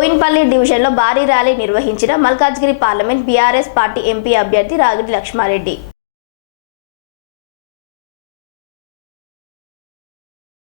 బోయిన్పల్లి డివిజన్లో భారీ ర్యాలీ నిర్వహించిన Malkajgiri parliament BRS party MP అభ్యర్థి రాగిడి లక్ష్మారెడ్డి.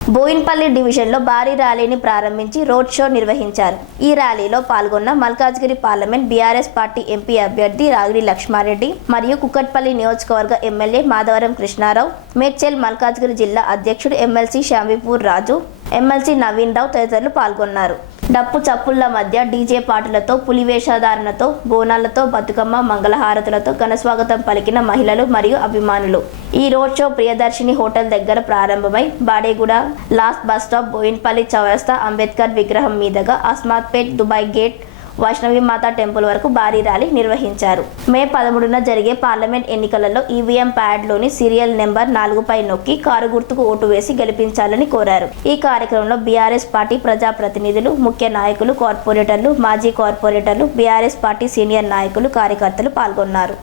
బోయిన్పల్లి డివిజన్లో భారీ ర్యాలీని ప్రారంభించి రోడ్ షో నిర్వహించారు. ఈ ర్యాలీలో పాల్గొన్న Malkajgiri parliament BRS party MP అభ్యర్థి రాగిడి లక్ష్మారెడ్డి మరియు కుకట్పల్లి నియోజకవర్గ ఎమ్మెల్యే మాధవరం కృష్ణారావు, మేడ్చల్ మల్కాజ్గిరి జిల్లా అధ్యక్షుడు ఎమ్మెల్సీ శాంబీపూర్ రాజు, ఎమ్మెల్సీ నవీన్ రావు తదితరులు పాల్గొన్నారు. డప్పు చప్పుళ్ల మధ్య డీజే పాటలతో, పులివేషధారణతో, బోనాలతో, బతుకమ్మ మంగళహారతులతో ఘనస్వాగతం పలికిన మహిళలు మరియు అభిమానులు. ఈ రోడ్ షో ప్రియదర్శిని హోటల్ దగ్గర ప్రారంభమై బాడేగూడ లాస్ట్ బస్ స్టాప్, బోయిన్పల్లి చౌరస్తా, అంబేద్కర్ విగ్రహం మీదుగా అస్మాత్పేట్, దుబాయ్ గేట్, వైష్ణవి మాతా టెంపుల్ వరకు భారీ ర్యాలీ నిర్వహించారు. మే 13న జరిగే పార్లమెంట్ ఎన్నికలలో ఈవీఎం ప్యాడ్లోని సీరియల్ నెంబర్ 4పై నొక్కి కారు గుర్తుకు ఓటు వేసి గెలిపించాలని కోరారు. ఈ కార్యక్రమంలో బీఆర్ఎస్ పార్టీ ప్రజాప్రతినిధులు, ముఖ్య నాయకులు, కార్పొరేటర్లు, మాజీ కార్పొరేటర్లు, బీఆర్ఎస్ పార్టీ సీనియర్ నాయకులు, కార్యకర్తలు పాల్గొన్నారు.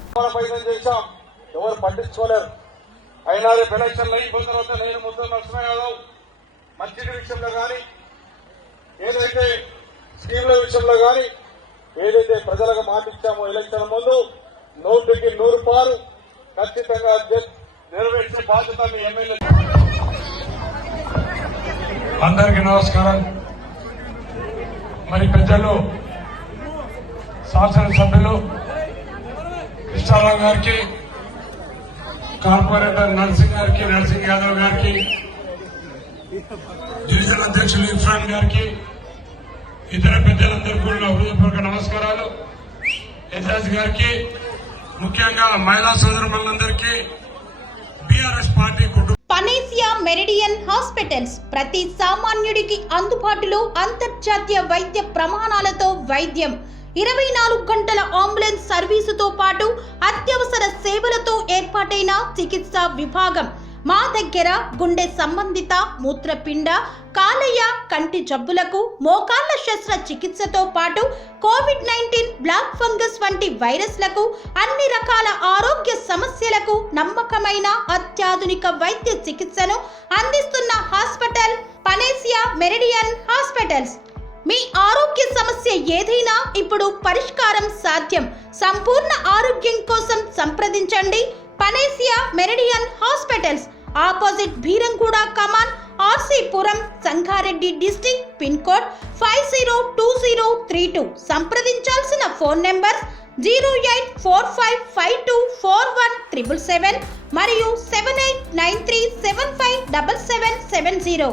స్కీమ్ల విషయంలో కానీ ఏదైతే ప్రజలకు మాట ఇచ్చామో ఎలక్షన్ ముందు 100కి 100 పాలు ఖచ్చితంగా నెరవేర్చే బాధ్యత మీ ఎమ్మెల్యే. అందరికీ నమస్కారం. మరి పెద్దలు శాసనసభ్యులు కృష్ణారావు గారికి, కార్పొరేటర్ నర్సింగ్ గారికి, నర్సింగ్ యాదవ్ గారికి, డివిజన్ అధ్యక్షులు ఇర్ఫాన్ గారికి, ఇతర పెద్దలందరూ కూడా హృదయపూర్వక నమస్కారాలు. ఎజాజ్ గారికి, ముఖ్యంగా మహిళా సోదరులందరికీ, బీఆర్ఎస్ పార్టీ కుటుంబ పనేసియా మెరిడియన్ హాస్పిటల్స్ ప్రతి సామాన్యుడికి అందుబాటులో అంతర్జాతీయ వైద్య ప్రమాణాలతో వైద్యం, 24 గంటల అంబులెన్స్ సర్వీసుతో పాటు అత్యవసర సేవలతో ఏర్పాటైన చికిత్సా విభాగం. మా దగ్గర గుండె సంబంధిత, మూత్రపిండ, కాలేయ, కంటి జబ్బులకు, మోకాళ్ల శస్త్రచికిత్సతో పాటు కోవిడ్-19, బ్లాక్ ఫంగస్ వంటి వైరస్లకు, అన్ని రకాల ఆరోగ్య సమస్యలకు నమ్మకమైన అత్యాధునిక వైద్య చికిత్సను అందిస్తున్న హాస్పిటల్ పనేసియా మెరిడియన్ హాస్పిటల్స్. మీ ఆరోగ్య సమస్య ఏదైనా ఇప్పుడు పరిష్కారం సాధ్యం. సంపూర్ణ ఆరోగ్యం కోసం సంప్రదించండి Panacea meridian hospitals, opposite Bheeramguda Kaman, RC Puram, Sangareddy district, pin code 502032. సంప్రదించాల్సిన ఫోన్ నెంబర్ 0845524177 మరియు 7893757770.